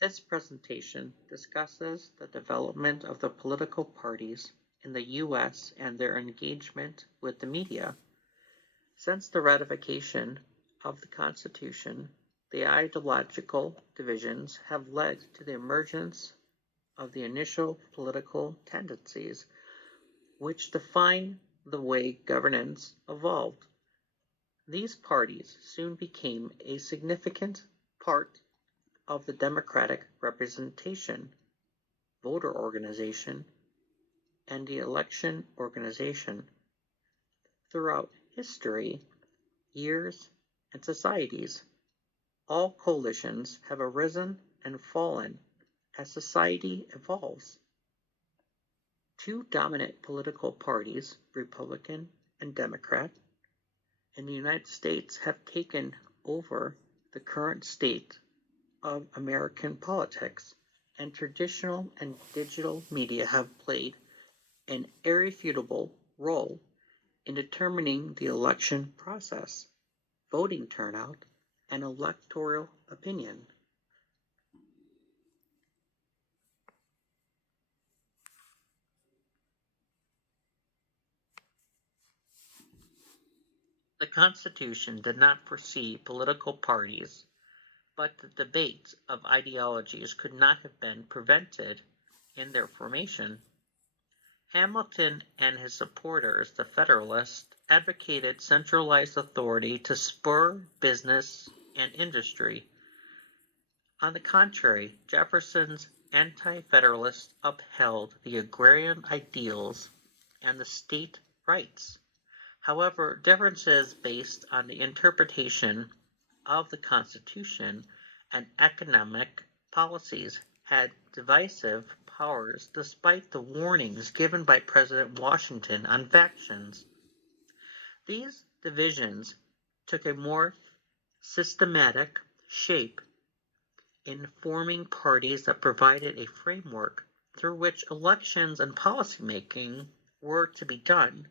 This presentation discusses the development of the political parties in the U.S. and their engagement with the media. Since the ratification of the Constitution, the ideological divisions have led to the emergence of the initial political tendencies, which define the way governance evolved. These parties soon became a significant part of the democratic representation, voter organization, and the election organization. Throughout history, years, and societies, all coalitions have arisen and fallen as society evolves. Two dominant political parties, Republican and Democrat, in the United States have taken over the current state of American politics, and traditional and digital media have played an irrefutable role in determining the election process, voting turnout, and electoral opinion. The Constitution did not foresee political parties, but the debate of ideologies could not have been prevented in their formation. Hamilton and his supporters, the Federalists, advocated centralized authority to spur business and industry. On the contrary, Jefferson's anti-Federalists upheld the agrarian ideals and the state rights. However, differences based on the interpretation of the Constitution and economic policies had divisive powers despite the warnings given by President Washington on factions. These divisions took a more systematic shape in forming parties that provided a framework through which elections and policymaking were to be done.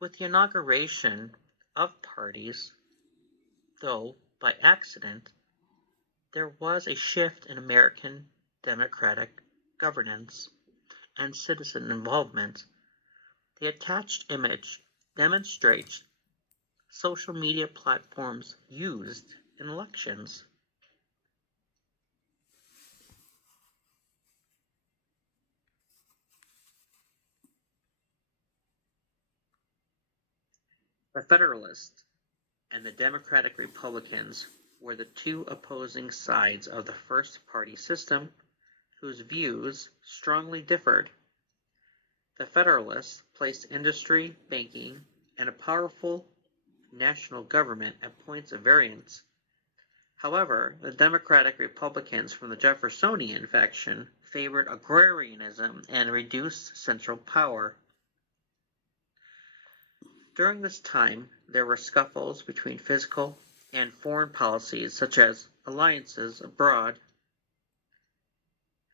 With the inauguration of parties, though by accident, there was a shift in American democratic governance and citizen involvement. The attached image demonstrates social media platforms used in elections. The Federalists and the Democratic Republicans were the two opposing sides of the first party system whose views strongly differed. The Federalists placed industry, banking, and a powerful national government at points of variance. However, the Democratic Republicans from the Jeffersonian faction favored agrarianism and reduced central power. During this time, there were scuffles between physical and foreign policies, such as alliances abroad.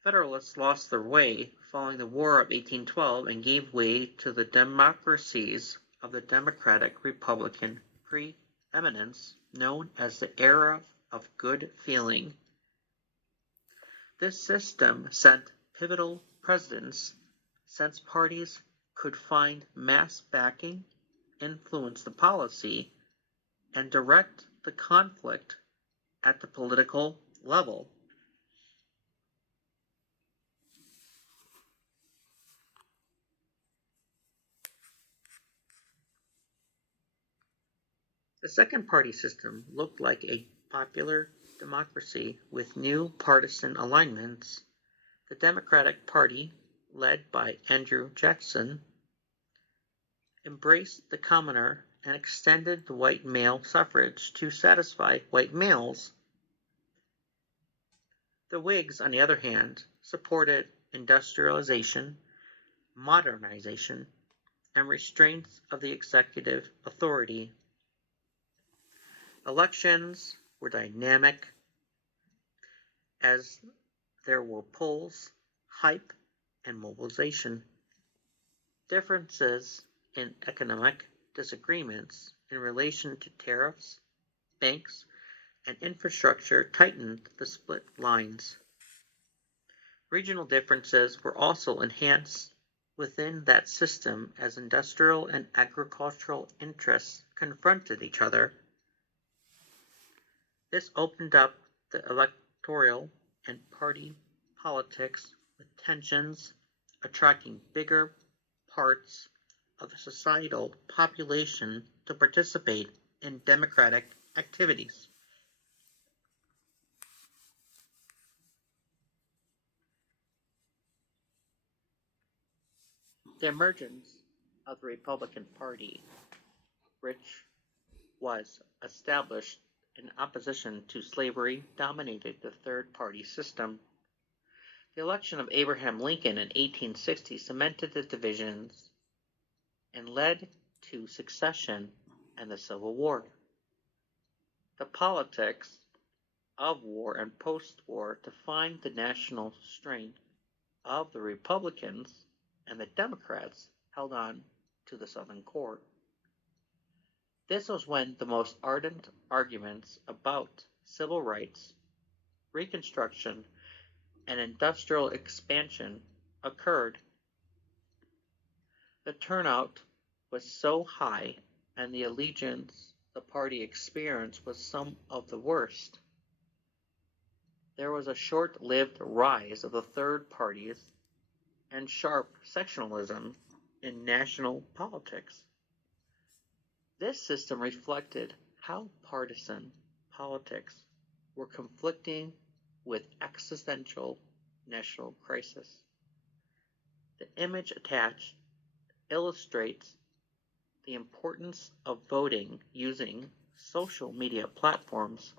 Federalists lost their way following the War of 1812 and gave way to the democracies of the Democratic-Republican preeminence, known as the Era of Good Feeling. This system sent pivotal precedents since parties could find mass backing, influence the policy, and direct the conflict at the political level. The second party system looked like a popular democracy with new partisan alignments. The Democratic Party, led by Andrew Jackson, embraced the commoner and extended the white male suffrage to satisfy white males. The Whigs, on the other hand, supported industrialization, modernization, and restraints of the executive authority. Elections were dynamic as there were polls, hype, and mobilization. Differences in economic disagreements in relation to tariffs, banks, and infrastructure tightened the split lines. Regional differences were also enhanced within that system as industrial and agricultural interests confronted each other. This opened up the electoral and party politics with tensions attracting bigger parts of the societal population to participate in democratic activities. The emergence of the Republican Party, which was established in opposition to slavery, dominated the third party system. The election of Abraham Lincoln in 1860 cemented the divisions and led to secession and the Civil War. The politics of war and post war defined the national strength of the Republicans, and the Democrats held on to the Southern core. This was when the most ardent arguments about civil rights, Reconstruction, and industrial expansion occurred. The turnout was so high and the allegiance the party experienced was some of the worst. There was a short-lived rise of the third parties and sharp sectionalism in national politics. This system reflected how partisan politics were conflicting with existential national crisis. The image attached illustrates the importance of voting using social media platforms.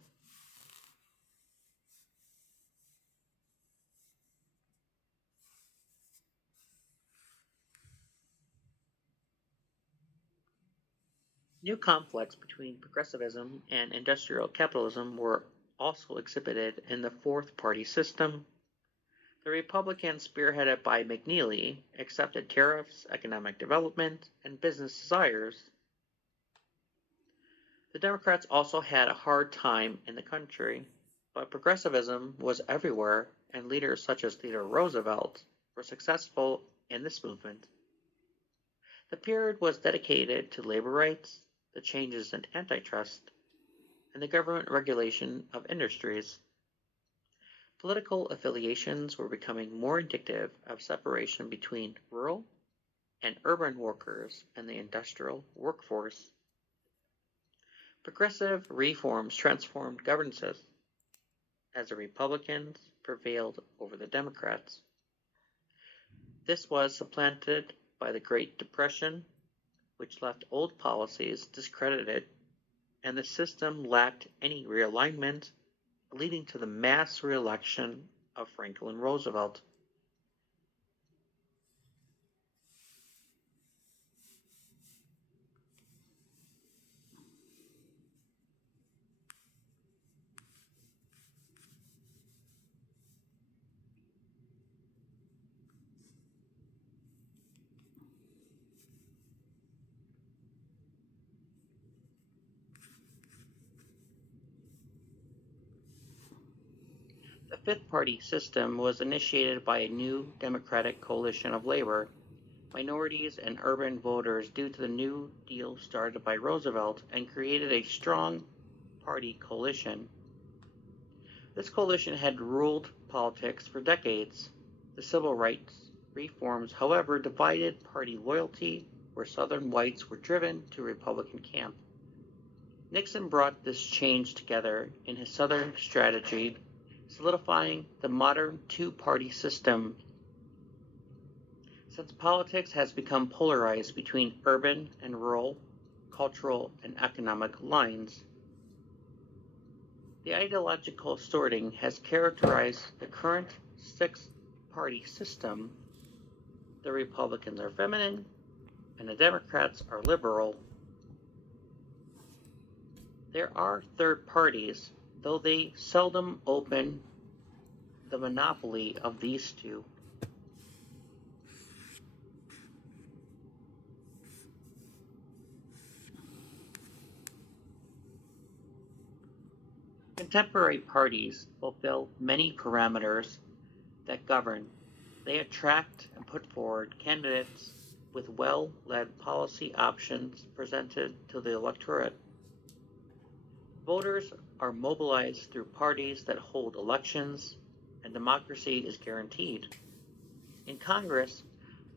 New conflicts between progressivism and industrial capitalism were also exhibited in the fourth party system. The Republicans, spearheaded by McNeely, accepted tariffs, economic development, and business desires. The Democrats also had a hard time in the country, but progressivism was everywhere, and leaders such as Theodore Roosevelt were successful in this movement. The period was dedicated to labor rights, the changes in antitrust, and the government regulation of industries. Political affiliations were becoming more indicative of separation between rural and urban workers and the industrial workforce. Progressive reforms transformed governances as the Republicans prevailed over the Democrats. This was supplanted by the Great Depression, which left old policies discredited, and the system lacked any realignment, leading to the mass re-election of Franklin Roosevelt. The fifth party system was initiated by a new Democratic coalition of labor, minorities, and urban voters due to the New Deal started by Roosevelt and created a strong party coalition. This coalition had ruled politics for decades. The civil rights reforms, however, divided party loyalty, where Southern whites were driven to Republican camp. Nixon brought this change together in his Southern strategy, solidifying the modern two-party system. Since politics has become polarized between urban and rural, cultural and economic lines, the ideological sorting has characterized the current six-party system. The Republicans are feminine, and the Democrats are liberal. There are third parties, though they seldom open the monopoly of these two. Contemporary parties fulfill many parameters that govern. They attract and put forward candidates with well-led policy options presented to the electorate. Voters are mobilized through parties that hold elections, and democracy is guaranteed. In Congress,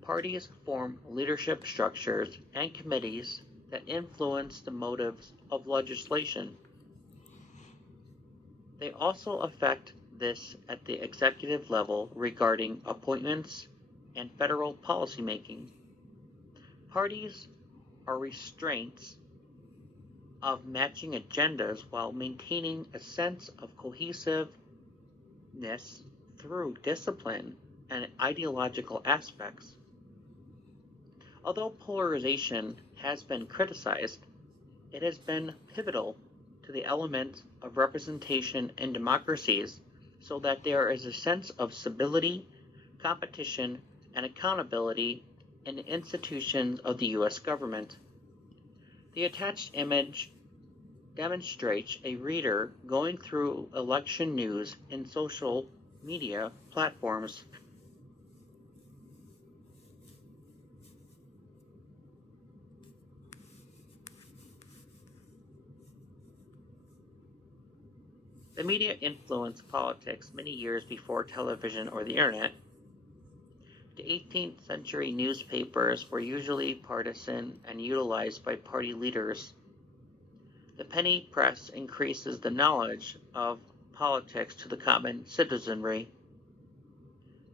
parties form leadership structures and committees that influence the motives of legislation. They also affect this at the executive level regarding appointments and federal policymaking. Parties are restraints of matching agendas while maintaining a sense of cohesiveness through discipline and ideological aspects. Although polarization has been criticized, it has been pivotal to the element of representation in democracies so that there is a sense of stability, competition, and accountability in the institutions of the U.S. government. The attached image demonstrates a reader going through election news in social media platforms. The media influenced politics many years before television or the internet. The 18th century newspapers were usually partisan and utilized by party leaders. The penny press increases the knowledge of politics to the common citizenry.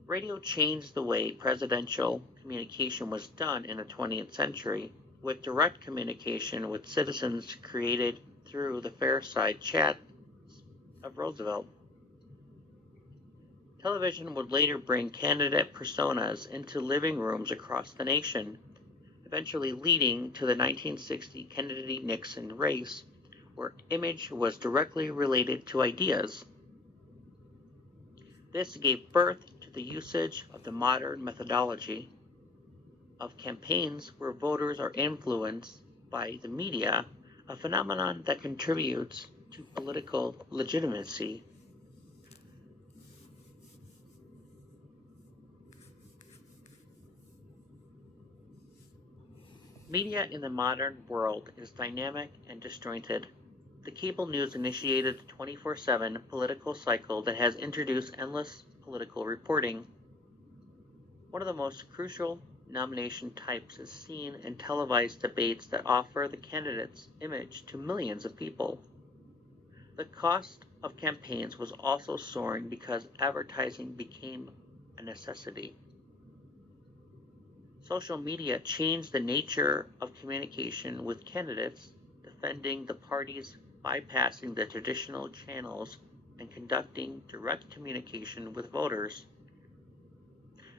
Radio changed the way presidential communication was done in the 20th century, with direct communication with citizens created through the fireside chats of Roosevelt. Television would later bring candidate personas into living rooms across the nation, eventually leading to the 1960 Kennedy-Nixon race, where image was directly related to ideas. This gave birth to the usage of the modern methodology of campaigns where voters are influenced by the media, a phenomenon that contributes to political legitimacy. Media in the modern world is dynamic and disjointed. The cable news initiated the 24/7 political cycle that has introduced endless political reporting. One of the most crucial nomination types is seen in televised debates that offer the candidate's image to millions of people. The cost of campaigns was also soaring because advertising became a necessity. Social media changed the nature of communication with candidates, defending the parties, bypassing the traditional channels, and conducting direct communication with voters.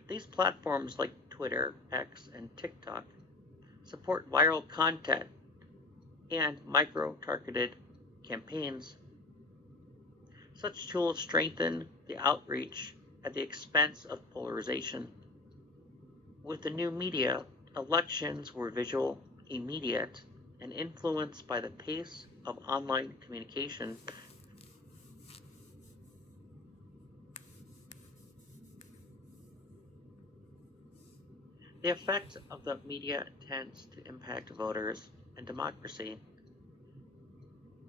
These platforms like Twitter, X, and TikTok support viral content and micro-targeted campaigns. Such tools strengthen the outreach at the expense of polarization. With the new media, elections were visual, immediate, and influenced by the pace of online communication. The effect of the media tends to impact voters and democracy.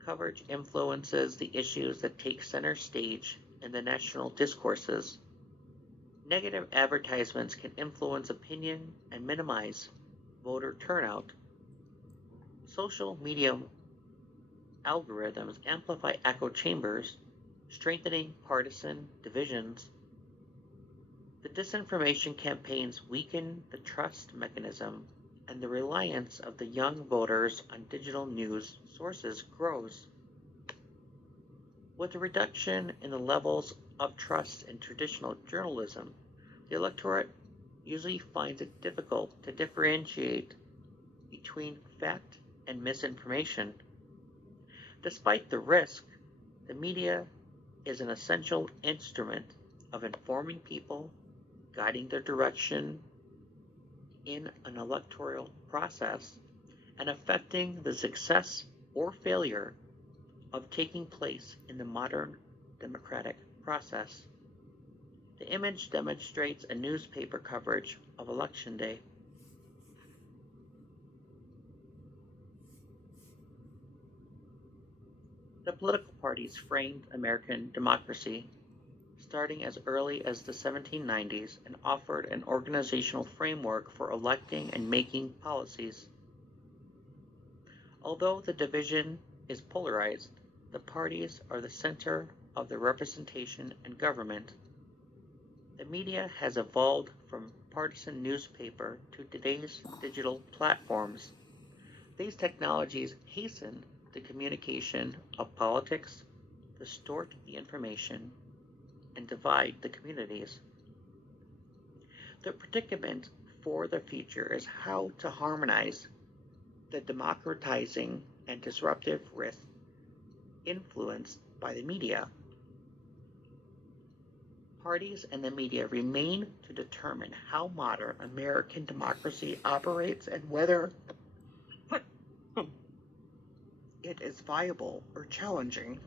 Coverage influences the issues that take center stage in the national discourses. Negative advertisements can influence opinion and minimize voter turnout. Social media algorithms amplify echo chambers, strengthening partisan divisions. The disinformation campaigns weaken the trust mechanism, and the reliance of the young voters on digital news sources grows. With a reduction in the levels of trust in traditional journalism, the electorate usually finds it difficult to differentiate between fact and misinformation. Despite the risk, the media is an essential instrument of informing people, guiding their direction in an electoral process, and affecting the success or failure of taking place in the modern democratic process. The image demonstrates a newspaper coverage of Election Day. The political parties framed American democracy, starting as early as the 1790s, and offered an organizational framework for electing and making policies. Although the division is polarized, the parties are the center of the representation and government. The media has evolved from partisan newspaper to today's digital platforms. These technologies hasten the communication of politics, distort the information, and divide the communities. The predicament for the future is how to harmonize the democratizing and disruptive risk influenced by the media. Parties and the media remain to determine how modern American democracy operates and whether it is viable or challenging.